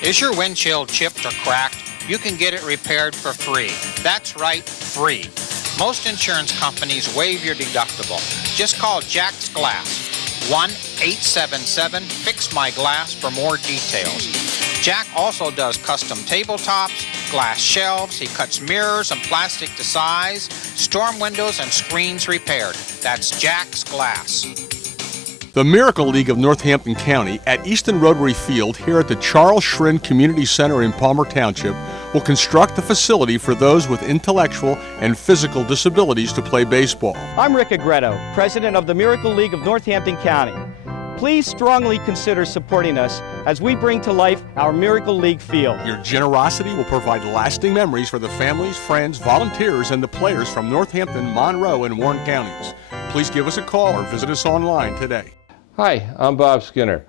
Is your windshield chipped or cracked? You can get it repaired for free. That's right, free. Most insurance companies waive your deductible. Just call Jack's Glass, 1-877-FIX-MY-GLASS for more details. Jack also does custom tabletops, glass shelves. He cuts mirrors and plastic to size, storm windows and screens repaired. That's Jack's Glass. The Miracle League of Northampton County at Easton Rotary Field here at the Charles Schrin Community Center in Palmer Township will construct a facility for those with intellectual and physical disabilities to play baseball. I'm Rick Agretto, President of the Miracle League of Northampton County. Please strongly consider supporting us as we bring to life our Miracle League field. Your generosity will provide lasting memories for the families, friends, volunteers, and the players from Northampton, Monroe, and Warren counties. Please give us a call or visit us online today. Hi, I'm Bob Skinner.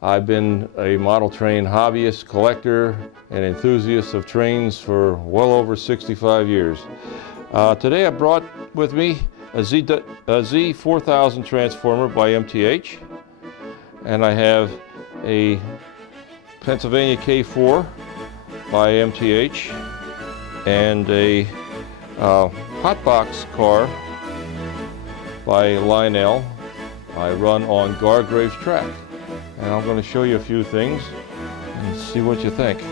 I've been a model train hobbyist, collector, and enthusiast of trains for well over 65 years. Today I brought with me a Z4000 transformer by MTH, and I have a Pennsylvania K4 by MTH, and a hotbox car by Lionel. I run on Gargrave's track, and I'm going to show you a few things and see what you think.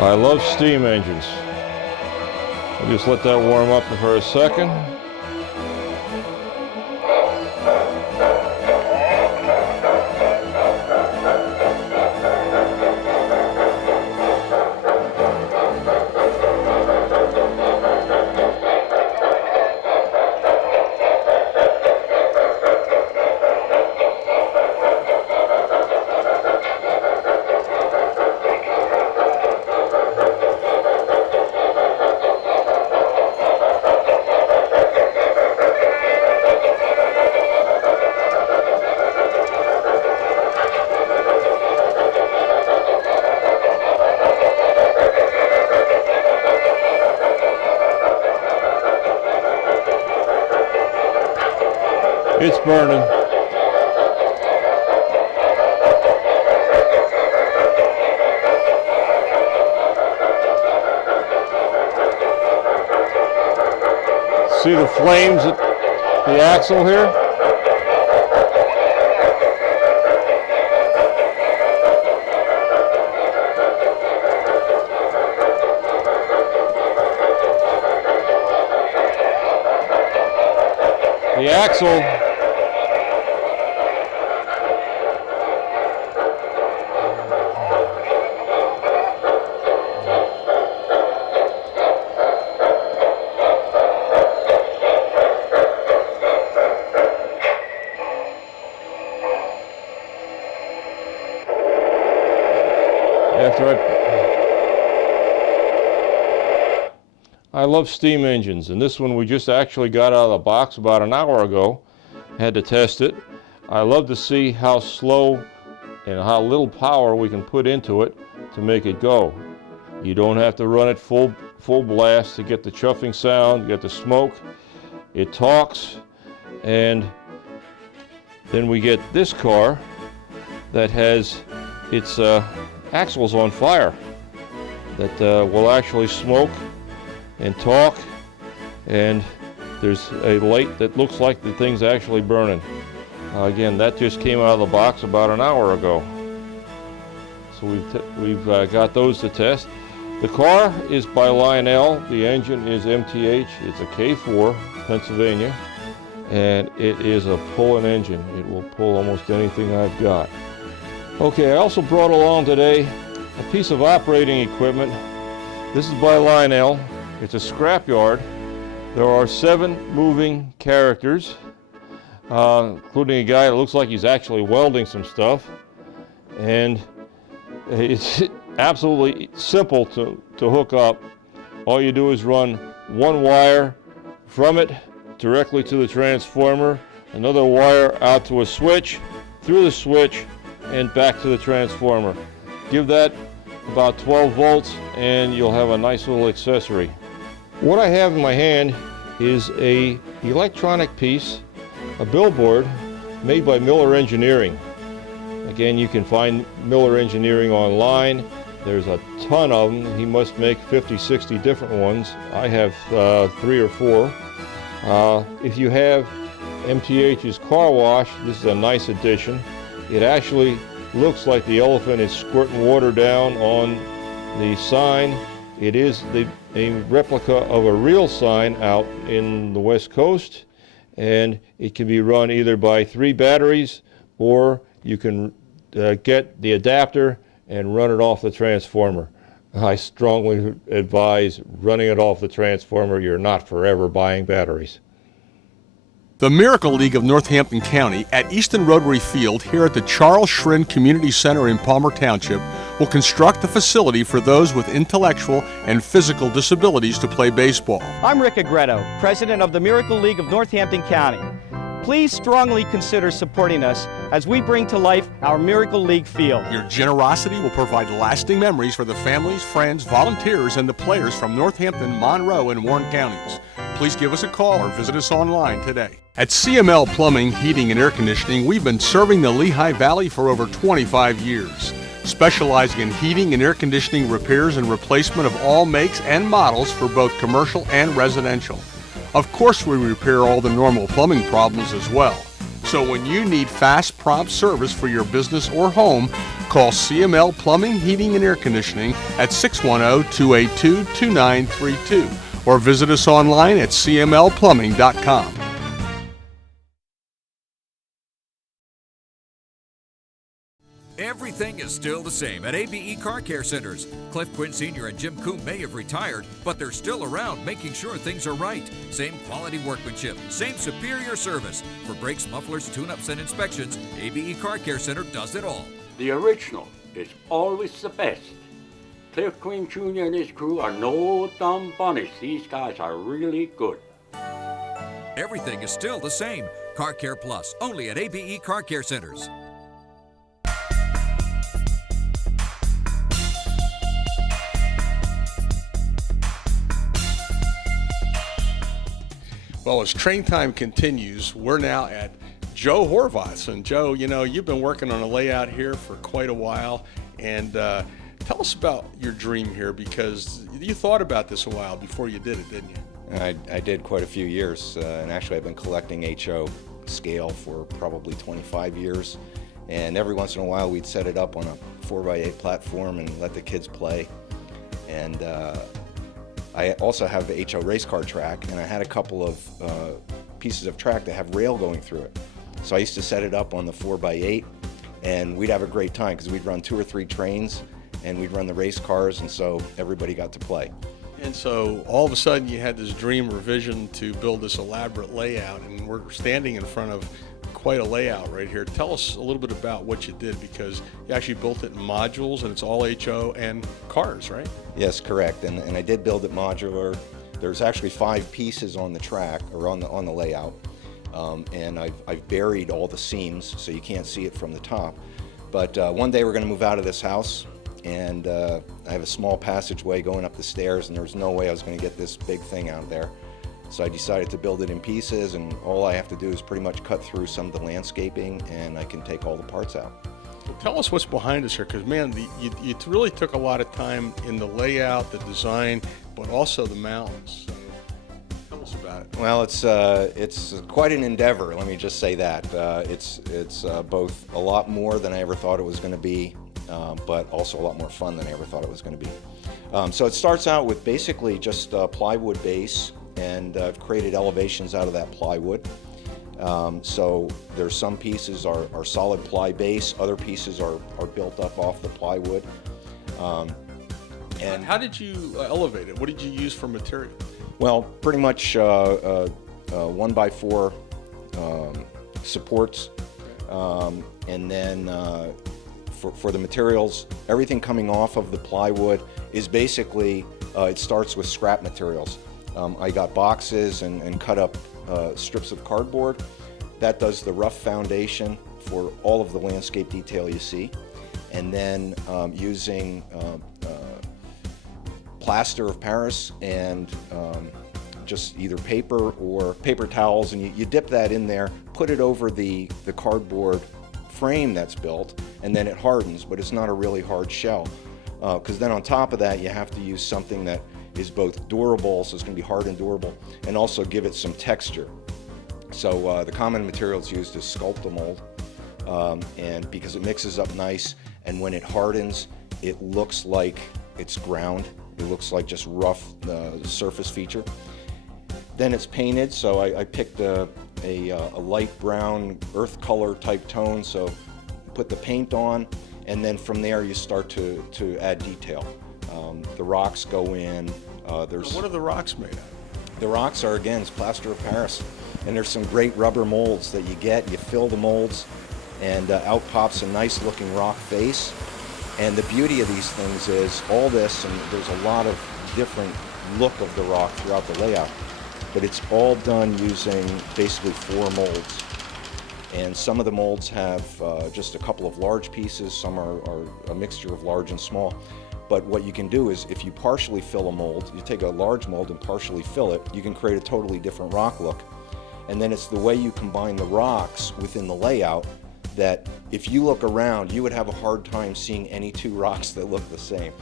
I love steam engines. I'll just let that warm up for a second. It's burning. See the flames at the axle here? The axle I love steam engines, and this one we just actually got out of the box about an hour ago. Had to test it. I love to see how slow and how little power we can put into it to make it go. You don't have to run it full blast to get the chuffing sound, get the smoke. It talks, and then we get this car that has its axles on fire that will actually smoke and talk, and there's a light that looks like the thing's actually burning. Again, that just came out of the box about an hour ago. So we've got those to test. The car is by Lionel, the engine is MTH, it's a K4, Pennsylvania, and it is a pulling engine. It will pull almost anything I've got. Okay, I also brought along today a piece of operating equipment. This is by Lionel. It's a scrapyard. There are 7 moving characters, including a guy that looks like he's actually welding some stuff. And it's absolutely simple to hook up. All you do is run one wire from it directly to the transformer, another wire out to a switch, through the switch, and back to the transformer. Give that about 12 volts and you'll have a nice little accessory. What I have in my hand is an electronic piece a billboard made by Miller Engineering. Again, you can find Miller Engineering online. There's a ton of them. He must make 50, 60 different ones. I have 3 or 4. If you have MTH's car wash, this is a nice addition. It actually looks like the elephant is squirting water down on the sign. It is a replica of a real sign out in the West Coast, and it can be run either by 3 batteries, or you can get the adapter and run it off the transformer. I strongly advise running it off the transformer. You're not forever buying batteries. The Miracle League of Northampton County at Easton Rotary Field here at the Charles Schrin Community Center in Palmer Township will construct a facility for those with intellectual and physical disabilities to play baseball. I'm Rick Agretto, President of the Miracle League of Northampton County. Please strongly consider supporting us as we bring to life our Miracle League field. Your generosity will provide lasting memories for the families, friends, volunteers, and the players from Northampton, Monroe, and Warren counties. Please give us a call or visit us online today. At CML Plumbing, Heating, and Air Conditioning, we've been serving the Lehigh Valley for over 25 years. Specializing in heating and air conditioning repairs and replacement of all makes and models for both commercial and residential. Of course, we repair all the normal plumbing problems as well. So when you need fast, prompt service for your business or home, call CML Plumbing, Heating, and Air Conditioning at 610-282-2932 or visit us online at cmlplumbing.com. Everything is still the same at ABE Car Care Centers. Cliff Quinn Sr. and Jim Coombe may have retired, but they're still around making sure things are right. Same quality workmanship, same superior service. For brakes, mufflers, tune-ups, and inspections, ABE Car Care Center does it all. The original is always the best. Cliff Quinn Jr. and his crew are no dumb bunnies. These guys are really good. Everything is still the same. Car Care Plus, only at ABE Car Care Centers. Well, as train time continues, we're now at Joe Horvath. And Joe, you know, you've been working on a layout here for quite a while. And tell us about your dream here, because you thought about this a while before you did it, didn't you? I did quite a few years, and actually I've been collecting HO scale for probably 25 years. And every once in a while we'd set it up on a 4x8 platform and let the kids play. And I also have the HO race car track, and I had a couple of pieces of track that have rail going through it. So I used to set it up on the 4x8, and we'd have a great time because we'd run 2 or 3 trains, and we'd run the race cars, and so everybody got to play. And so all of a sudden you had this dream revision to build this elaborate layout, and we're standing in front of quite a layout right here. Tell us a little bit about what you did, because you actually built it in modules, and it's all HO and cars, right? Yes, correct. And I did build it modular. There's actually 5 pieces on the track, or on the layout, and I've buried all the seams so you can't see it from the top. But one day we're going to move out of this house, and I have a small passageway going up the stairs, and there's no way I was going to get this big thing out there. So I decided to build it in pieces, and all I have to do is pretty much cut through some of the landscaping, and I can take all the parts out. So tell us what's behind us here, because man, you really took a lot of time in the layout, the design, but also the mountains. So tell us about it. Well, it's quite an endeavor. Let me just say that it's both a lot more than I ever thought it was going to be, but also a lot more fun than I ever thought it was going to be. So it starts out with basically just a plywood base, and I've created elevations out of that plywood. So there's some pieces are solid ply base, other pieces are built up off the plywood. And how did you elevate it? What did you use for material? Well, pretty much 1x4 supports, and then for the materials, everything coming off of the plywood is basically, it starts with scrap materials. I got boxes and cut up strips of cardboard. That does the rough foundation for all of the landscape detail you see. And then plaster of Paris and just either paper or paper towels, and you dip that in there, put it over the cardboard frame that's built, and then it hardens, but it's not a really hard shell. Because then on top of that, you have to use something that is both durable, so it's going to be hard and durable, and also give it some texture. So the common materials used is Sculptamold, and because it mixes up nice, and when it hardens, it looks like it's ground. It looks like just rough surface feature. Then it's painted, so I picked a light brown earth color type tone, so put the paint on, and then from there you start to add detail. The rocks go in. What are the rocks made of? The rocks are, again, it's plaster of Paris, and there's some great rubber molds that you get. You fill the molds, and out pops a nice looking rock face. And the beauty of these things is all this, and there's a lot of different look of the rock throughout the layout, but it's all done using basically 4 molds. And some of the molds have just a couple of large pieces, some are a mixture of large and small. But what you can do is, if you partially fill a mold, you take a large mold and partially fill it, you can create a totally different rock look. And then it's the way you combine the rocks within the layout that if you look around, you would have a hard time seeing any 2 rocks that look the same.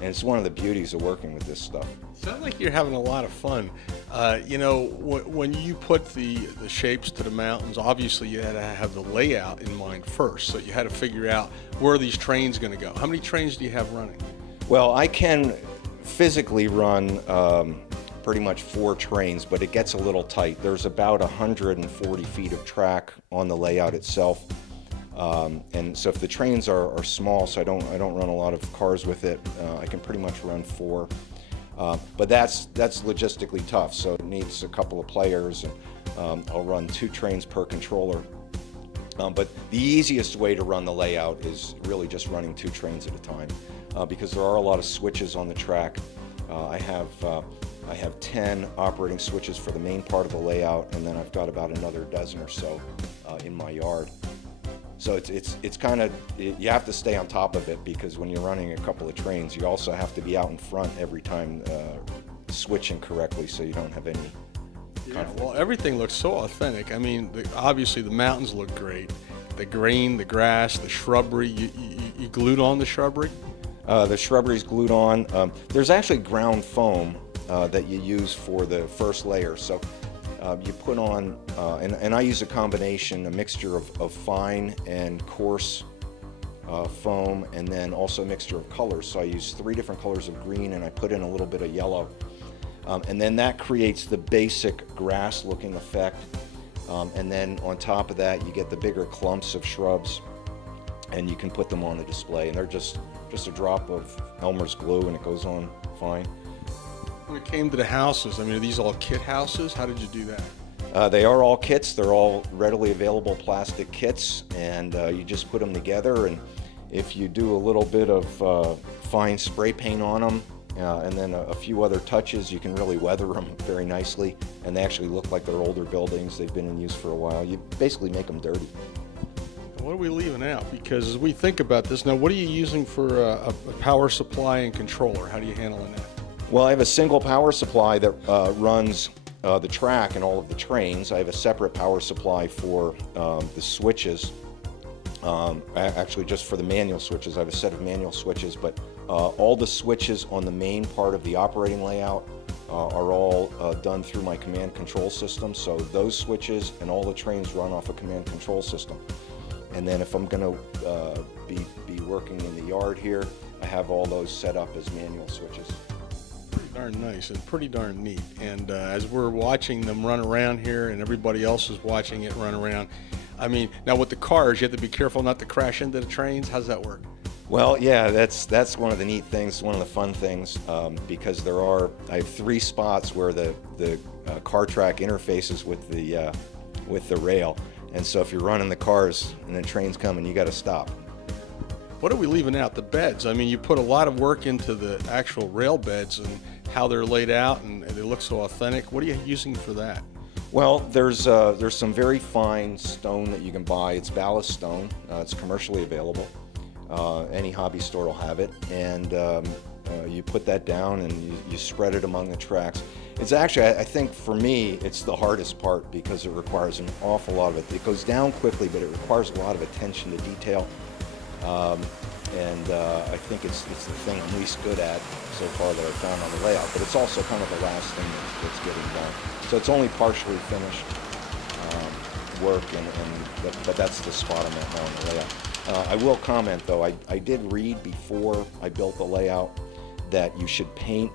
And it's one of the beauties of working with this stuff. Sounds like you're having a lot of fun. You know, when you put the shapes to the mountains, obviously you had to have the layout in mind first. So you had to figure out where are these trains going to go. How many trains do you have running? Well, I can physically run pretty much 4 trains, but it gets a little tight. There's about 140 feet of track on the layout itself. And so if the trains are small, so I don't run a lot of cars with it, I can pretty much run 4. But that's logistically tough, so it needs a couple of players, and I'll run 2 trains per controller. But the easiest way to run the layout is really just running 2 trains at a time, because there are a lot of switches on the track. I have 10 operating switches for the main part of the layout, and then I've got about another dozen or so in my yard. So it's kind of, you have to stay on top of it, because when you're running a couple of trains, you also have to be out in front every time switching correctly, so you don't have any conflict. Well, everything looks so authentic. I mean, obviously the mountains look great. The green, the grass, the shrubbery. You glued on the shrubbery? The shrubbery's glued on. There's actually ground foam that you use for the first layer. So you put on, and I use a mixture of fine and coarse foam, and then also a mixture of colors. So I use 3 different colors of green, and I put in a little bit of yellow. And then that creates the basic grass looking effect. And then on top of that, you get the bigger clumps of shrubs, and you can put them on the display. And they're just a drop of Elmer's glue, and it goes on fine. When it came to the houses, I mean, are these all kit houses? How did you do that? They are all kits. They're all readily available plastic kits, and you just put them together. And if you do a little bit of fine spray paint on them, and then a few other touches, you can really weather them very nicely, and they actually look like they're older buildings. They've been in use for a while. You basically make them dirty. What are we leaving out? Because as we think about this, now what are you using for a power supply and controller? How do you handle that? Well, I have a single power supply that runs the track and all of the trains. I have a separate power supply for the switches. Actually, just for the manual switches. I have a set of manual switches, but all the switches on the main part of the operating layout are all done through my command control system. So those switches and all the trains run off a command control system. And then if I'm going to be working in the yard here, I have all those set up as manual switches. Pretty darn nice and pretty darn neat. And as we're watching them run around here and everybody else is watching it run around, I mean, now with the cars, you have to be careful not to crash into the trains. How's that work? Well, yeah, that's one of the neat things, one of the fun things, because I have 3 spots where the car track interfaces with the rail. And so if you're running the cars and the train's coming, you got to stop. What are we leaving out? The beds. I mean, you put a lot of work into the actual rail beds and how they're laid out, and they look so authentic. What are you using for that? Well, there's some very fine stone that you can buy. It's ballast stone. It's commercially available. Any hobby store will have it. And you put that down and you spread it among the tracks. It's actually, I think for me, it's the hardest part because it requires an awful lot of it. It goes down quickly, but it requires a lot of attention to detail. I think it's the thing I'm least good at so far that I've found on the layout, but it's also kind of the last thing that's getting done. So it's only partially finished work, but that's the spot I'm at now on the layout. I will comment though, I did read before I built the layout that you should paint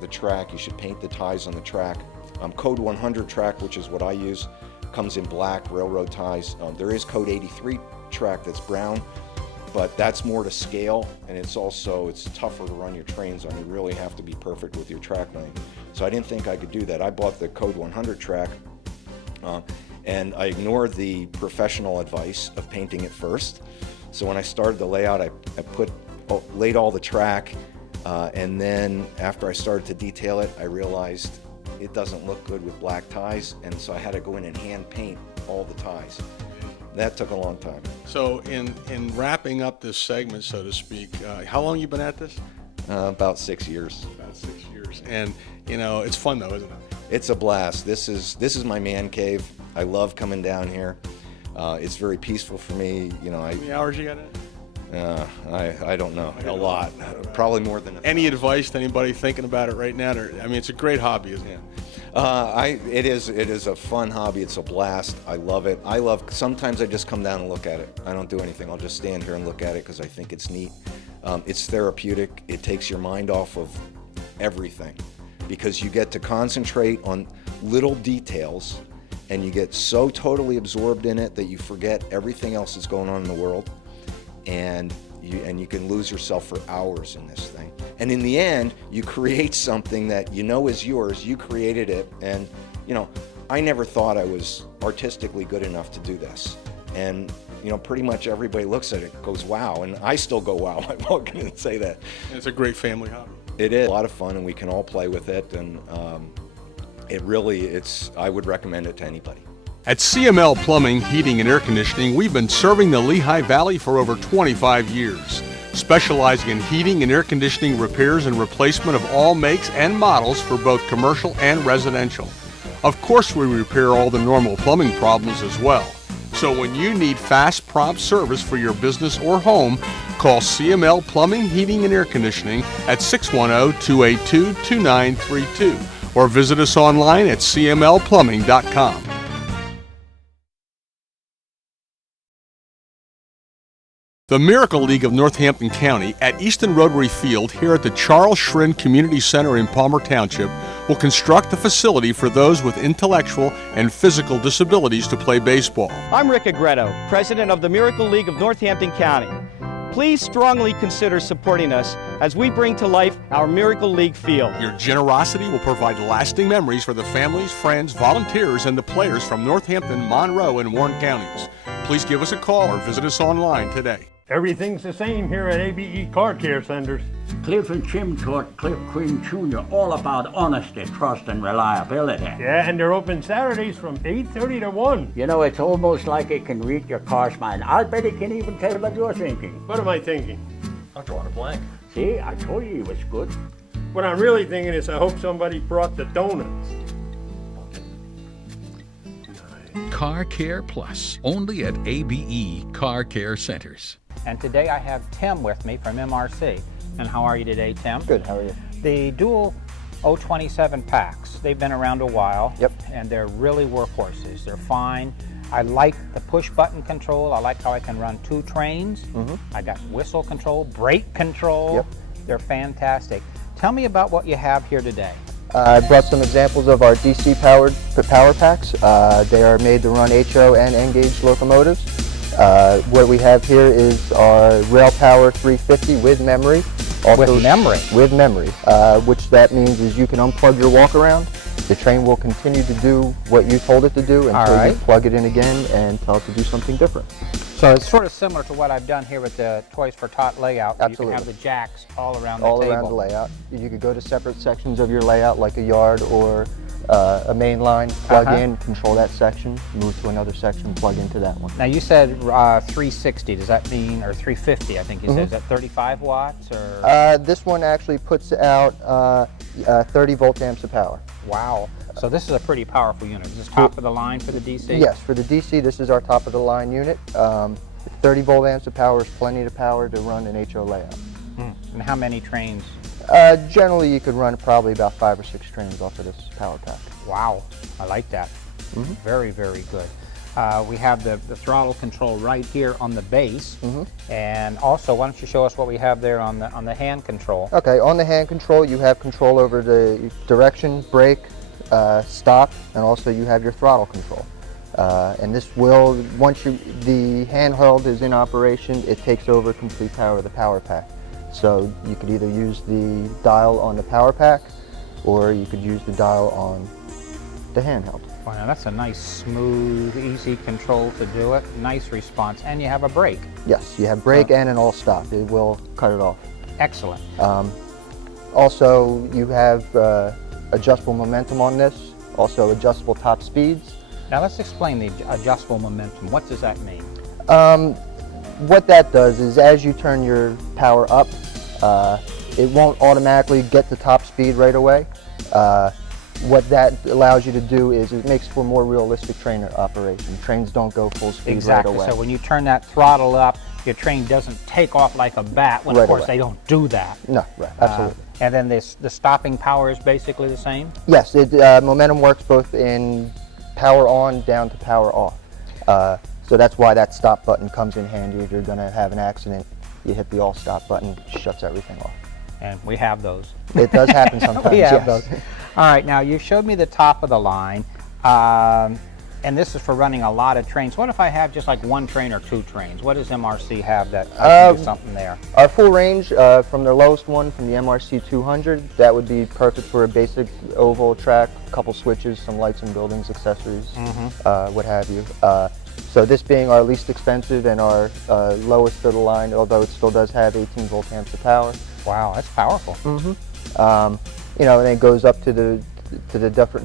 the track, you should paint the ties on the track. Code 100 track, which is what I use, comes in black, railroad ties. There is Code 83 track that's brown, but that's more to scale, and it's tougher to run your trains on. You really have to be perfect with your track lane. So I didn't think I could do that. I bought the Code 100 track, and I ignored the professional advice of painting it first. So when I started the layout, I laid all the track, and then after I started to detail it, I realized it doesn't look good with black ties, and so I had to go in and hand paint all the ties. That took a long time. So in wrapping up this segment, so to speak, how long you been at this? About 6 years. About 6 years. And you know, it's fun though, isn't it? It's a blast. This is my man cave. I love coming down here. It's very peaceful for me. You know, how many hours you got in? I don't know. A lot. Probably more than. Any advice to anybody thinking about it right now? I mean, it's a great hobby, isn't it? It is a fun hobby. It's a blast. I love it. Sometimes I just come down and look at it. I don't do anything. I'll just stand here and look at it because I think it's neat. It's therapeutic. It takes your mind off of everything because you get to concentrate on little details and you get so totally absorbed in it that you forget everything else that's going on in the world, and you can lose yourself for hours in this thing. And in the end, you create something that you know is yours. You created it, and you know, I never thought I was artistically good enough to do this. And you know, pretty much everybody looks at it and goes, wow, and I still go, wow. I'm not going to say that. It's a great family hobby. It is a lot of fun, and we can all play with it, and I would recommend it to anybody. At CML Plumbing, Heating, and Air Conditioning, we've been serving the Lehigh Valley for over 25 years, specializing in heating and air conditioning repairs and replacement of all makes and models for both commercial and residential. Of course, we repair all the normal plumbing problems as well. So when you need fast, prompt service for your business or home, call CML Plumbing, Heating, and Air Conditioning at 610-282-2932 or visit us online at cmlplumbing.com. The Miracle League of Northampton County at Easton Rotary Field here at the Charles Schrin Community Center in Palmer Township will construct a facility for those with intellectual and physical disabilities to play baseball. I'm Rick Agretto, President of the Miracle League of Northampton County. Please strongly consider supporting us as we bring to life our Miracle League field. Your generosity will provide lasting memories for the families, friends, volunteers, and the players from Northampton, Monroe, and Warren counties. Please give us a call or visit us online today. Everything's the same here at ABE Car Care Centers. Cliff and Jim taught Cliff Quinn Jr. all about honesty, trust, and reliability. Yeah, and they're open Saturdays from 8:30 to 1. You know, it's almost like it can read your car's mind. I'll bet it can even tell what you're thinking. What am I thinking? I'm drawing a blank. See, I told you he was good. What I'm really thinking is I hope somebody brought the donuts. Car Care Plus, only at ABE Car Care Centers. And today I have Tim with me from MRC. And how are you today, Tim? Good, how are you? The dual 027 packs, they've been around a while. Yep. And they're really workhorses. They're fine. I like the push button control. I like how I can run 2 trains. I got whistle control, brake control. Yep. They're fantastic. Tell me about what you have here today. I brought some examples of our DC powered power packs. They are made to run HO and N-gauge locomotives. What we have here is our Rail Power 350 with memory. Also, with memory? With memory, which that means is you can unplug your walk around. The train will continue to do what you told it to do until you plug it in again and tell it to do something different. So it's sort of similar to what I've done here with the Toys for Tot layout. Absolutely. You can have the jacks all around the table. All around the layout. You could go to separate sections of your layout like a yard or a main line, plug in, control that section, move to another section, plug into that one. Now you said 360, does that mean, or 350 I think you said, is that 35 watts or? This one actually puts out 30 volt amps of power. Wow. So this is a pretty powerful unit. Is this top of the line for the DC? Yes, for the DC, this is our top of the line unit. 30 volt amps of power is plenty of power to run an HO layout. And how many trains? Generally, you could run probably about 5 or 6 trains off of this power pack. Wow, I like that. Very, very good. We have the throttle control right here on the base, and also why don't you show us what we have there on the hand control? Okay, on the hand control you have control over the direction, brake, stop, and also you have your throttle control. And this will, once the handheld is in operation, it takes over complete power of the power pack. So you could either use the dial on the power pack, or you could use the dial on the handheld. Wow, now that's a nice, smooth, easy control to do it. Nice response, and you have a brake. Yes, you have brake and an all stop. It will cut it off. Excellent. Also, you have adjustable momentum on this, also adjustable top speeds. Now let's explain the adjustable momentum. What does that mean? What that does is as you turn your power up, it won't automatically get to top speed right away. What that allows you to do is it makes for more realistic train operation. Trains don't go full speed right away. So when you turn that throttle up, your train doesn't take off like a bat, when right of course away. They don't do that. No, right, absolutely. And then the stopping power is basically the same? Yes, momentum works both in power on down to power off. So that's why that stop button comes in handy. If you're going to have an accident, you hit the all stop button, shuts everything off. And we have those. It does happen sometimes. We have yes. those. All right, now you showed me the top of the line, and this is for running a lot of trains. What if I have just like 1 train or 2 trains? What does MRC have that I can do something there? Our full range, from their lowest one, from the MRC 200, that would be perfect for a basic oval track, a couple switches, some lights and buildings, accessories, what have you. So this being our least expensive and our lowest of the line, although it still does have 18 volt amps of power. Wow, that's powerful. You know, and it goes up to the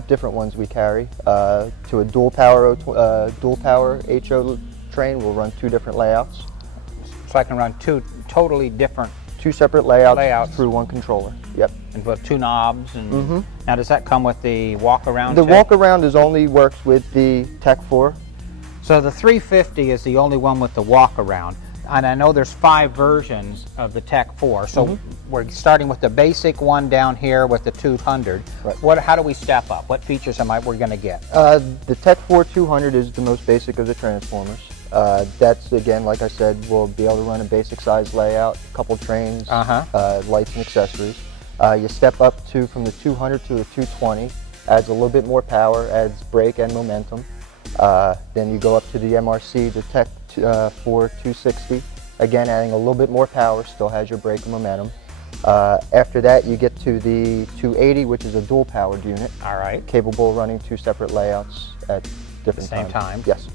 different ones we carry. To a dual power HO train, we'll run 2 different layouts. So I can run 2 totally different 2 separate layouts through 1 controller. Yep. And put 2 knobs. And now, does that come with the walk-around? The walk-around only works with the Tech 4. So the 350 is the only one with the walk-around. And I know there's 5 versions of the Tech 4. So we're starting with the basic one down here with the 200. Right. How do we step up? What features we're going to get? The Tech 4 200 is the most basic of the transformers. That's, again, like I said, we'll be able to run a basic size layout, a couple trains, lights and accessories. You step up from the 200 to the 220, adds a little bit more power, adds brake and momentum. Then you go up to the MRC, the Tech 4 260, again adding a little bit more power, still has your brake and momentum. After that you get to the 280, which is a dual powered unit. All right. Capable of running 2 separate layouts at different same time. Yes.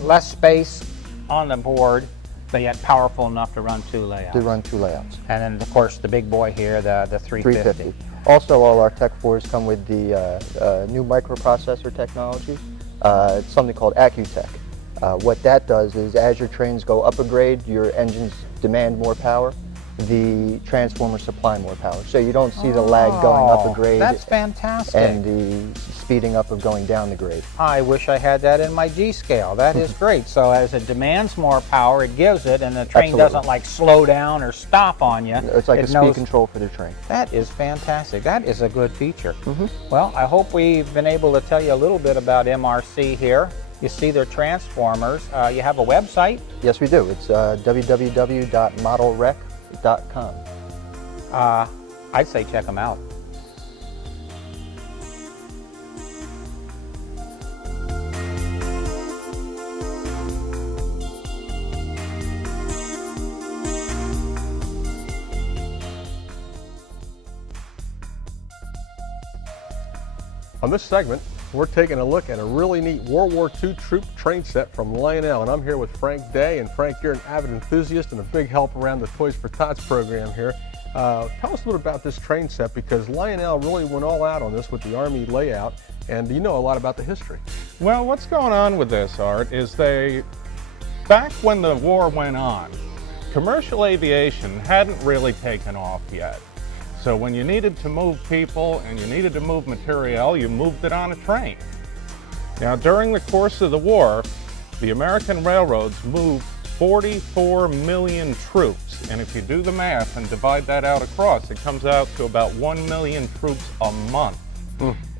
Less space on the board, but yet powerful enough to run 2 layouts. To run 2 layouts. And then of course the big boy here, the 350. Also, all our Tech 4s come with the new microprocessor technology. It's something called AccuTech. What that does is as your trains go up a grade, your engines demand more power, the transformers supply more power. So you don't see the lag going up a grade. That's fantastic. And the speeding up of going down the grade. I wish I had that in my G scale. That is great. So as it demands more power, it gives it, and the train doesn't like slow down or stop on you. It's like a speed control for the train. That is fantastic. That is a good feature. Well, I hope we've been able to tell you a little bit about MRC here. You see their transformers. You have a website? Yes, we do. It's www.modelrec.com. I'd say check them out. On this segment, we're taking a look at a really neat World War II troop train set from Lionel, and I'm here with Frank Day. And Frank, you're an avid enthusiast and a big help around the Toys for Tots program here. Tell us a little about this train set, because Lionel really went all out on this with the Army layout, and you know a lot about the history. Well, what's going on with this, Art, is back when the war went on, commercial aviation hadn't really taken off yet. So when you needed to move people and you needed to move material, you moved it on a train. Now, during the course of the war, the American railroads moved 44 million troops. And if you do the math and divide that out across, it comes out to about 1 million troops a month.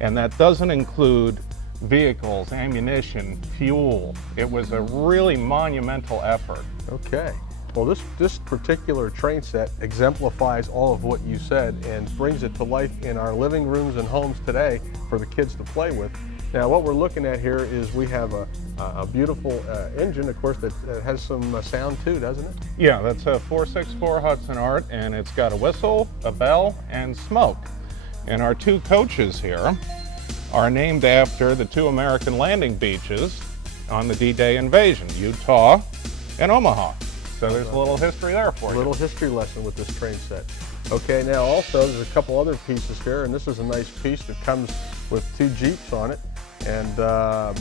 And that doesn't include vehicles, ammunition, fuel. It was a really monumental effort. Okay. Well, this particular train set exemplifies all of what you said and brings it to life in our living rooms and homes today for the kids to play with. Now, what we're looking at here is we have a beautiful engine, of course, that has some sound too, doesn't it? Yeah, that's a 464 Hudson Art, and it's got a whistle, a bell, and smoke. And our two coaches here are named after the two American landing beaches on the D-Day invasion, Utah and Omaha. So there's a little history there for you. A little history lesson with this train set. Okay, now also there's a couple other pieces here, and this is a nice piece that comes with two Jeeps on it. And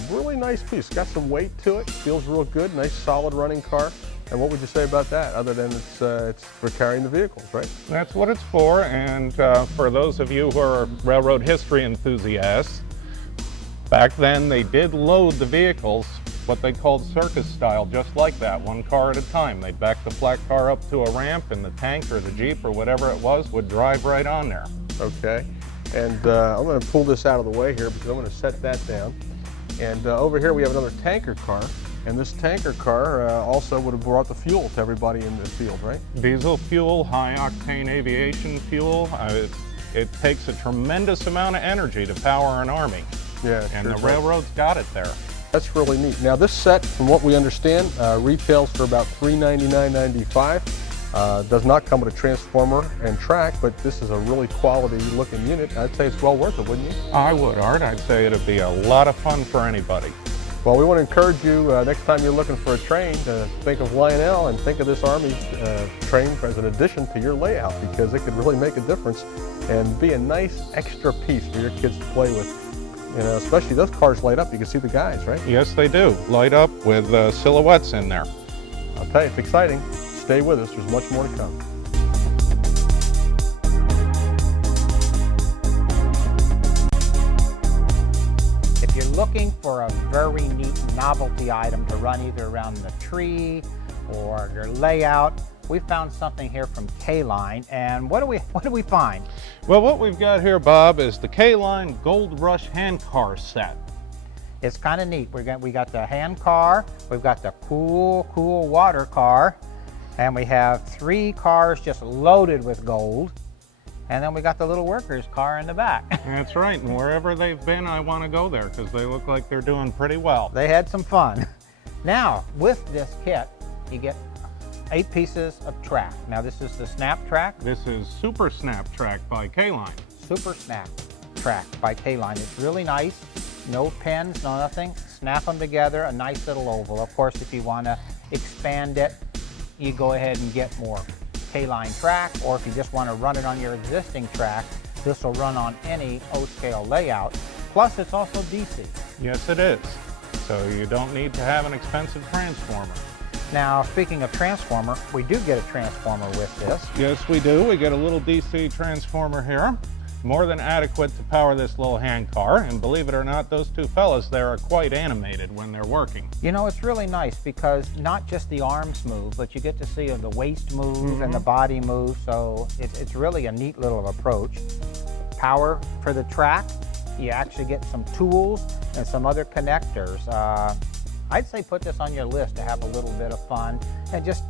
really nice piece. Got some weight to it. Feels real good. Nice solid running car. And what would you say about that, other than it's for carrying the vehicles, right? That's what it's for. And for those of you who are railroad history enthusiasts, back then they did load the vehicles what they called circus style, just like that, one car at a time. They'd back the flat car up to a ramp, and the tank or the Jeep or whatever it was would drive right on there. Okay. And I'm going to pull this out of the way here because I'm going to set that down. And over here we have another tanker car. And this tanker car also would have brought the fuel to everybody in the field, right? Diesel fuel, high-octane aviation fuel. It takes a tremendous amount of energy to power an army. Yeah, and the railroads got it there. That's really neat. Now this set, from what we understand, retails for about $399.95. Does not come with a transformer and track, but this is a really quality looking unit. I'd say it's well worth it, wouldn't you? I would, Art. I'd say it'd be a lot of fun for anybody. Well, we want to encourage you next time you're looking for a train to think of Lionel and think of this Army train as an addition to your layout, because it could really make a difference and be a nice extra piece for your kids to play with. You know, especially those cars light up, you can see the guys, right? Yes, they do. Light up with silhouettes in there. I'll tell you, it's exciting. Stay with us, there's much more to come. If you're looking for a very neat novelty item to run either around the tree or your layout, we found something here from K-Line. And what do we find? Well, what we've got here, Bob, is the K-Line Gold Rush hand car set. It's kind of neat. We got the hand car, we've got the cool water car, and we have 3 cars just loaded with gold. And then we got the little workers car in the back. That's right, and wherever they've been, I want to go there because they look like they're doing pretty well. They had some fun. Now, with this kit, you get 8 pieces of track. Now this is the Snap Track. This is Super Snap Track by K-Line. Super Snap Track by K-Line. It's really nice. No pins, no nothing. Snap them together, a nice little oval. Of course, if you want to expand it, you go ahead and get more K-Line track, or if you just want to run it on your existing track, this will run on any O-scale layout. Plus, it's also DC. Yes, it is. So you don't need to have an expensive transformer. Now, speaking of transformer, we do get a transformer with this. Yes, we do. We get a little DC transformer here. More than adequate to power this little hand car. And believe it or not, those two fellas there are quite animated when they're working. You know, it's really nice because not just the arms move, but you get to see the waist move and the body move. So it's really a neat little approach. Power for the track. You actually get some tools and some other connectors. I'd say put this on your list to have a little bit of fun and just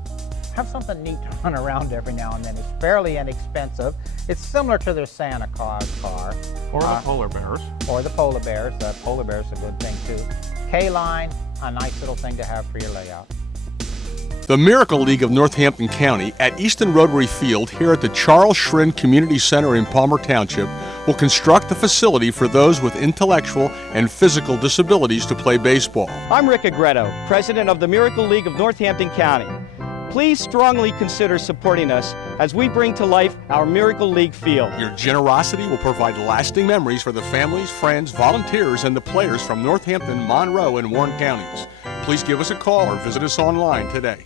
have something neat to run around every now and then. It's fairly inexpensive. It's similar to their Santa Claus car. Or the Polar Bears. Or the Polar Bears. The Polar Bears is a good thing too. K-Line, a nice little thing to have for your layout. The Miracle League of Northampton County at Easton Rotary Field here at the Charles Schrin Community Center in Palmer Township will construct a facility for those with intellectual and physical disabilities to play baseball. I'm Rick Agretto, president of the Miracle League of Northampton County. Please strongly consider supporting us as we bring to life our Miracle League field. Your generosity will provide lasting memories for the families, friends, volunteers, and the players from Northampton, Monroe, and Warren counties. Please give us a call or visit us online today.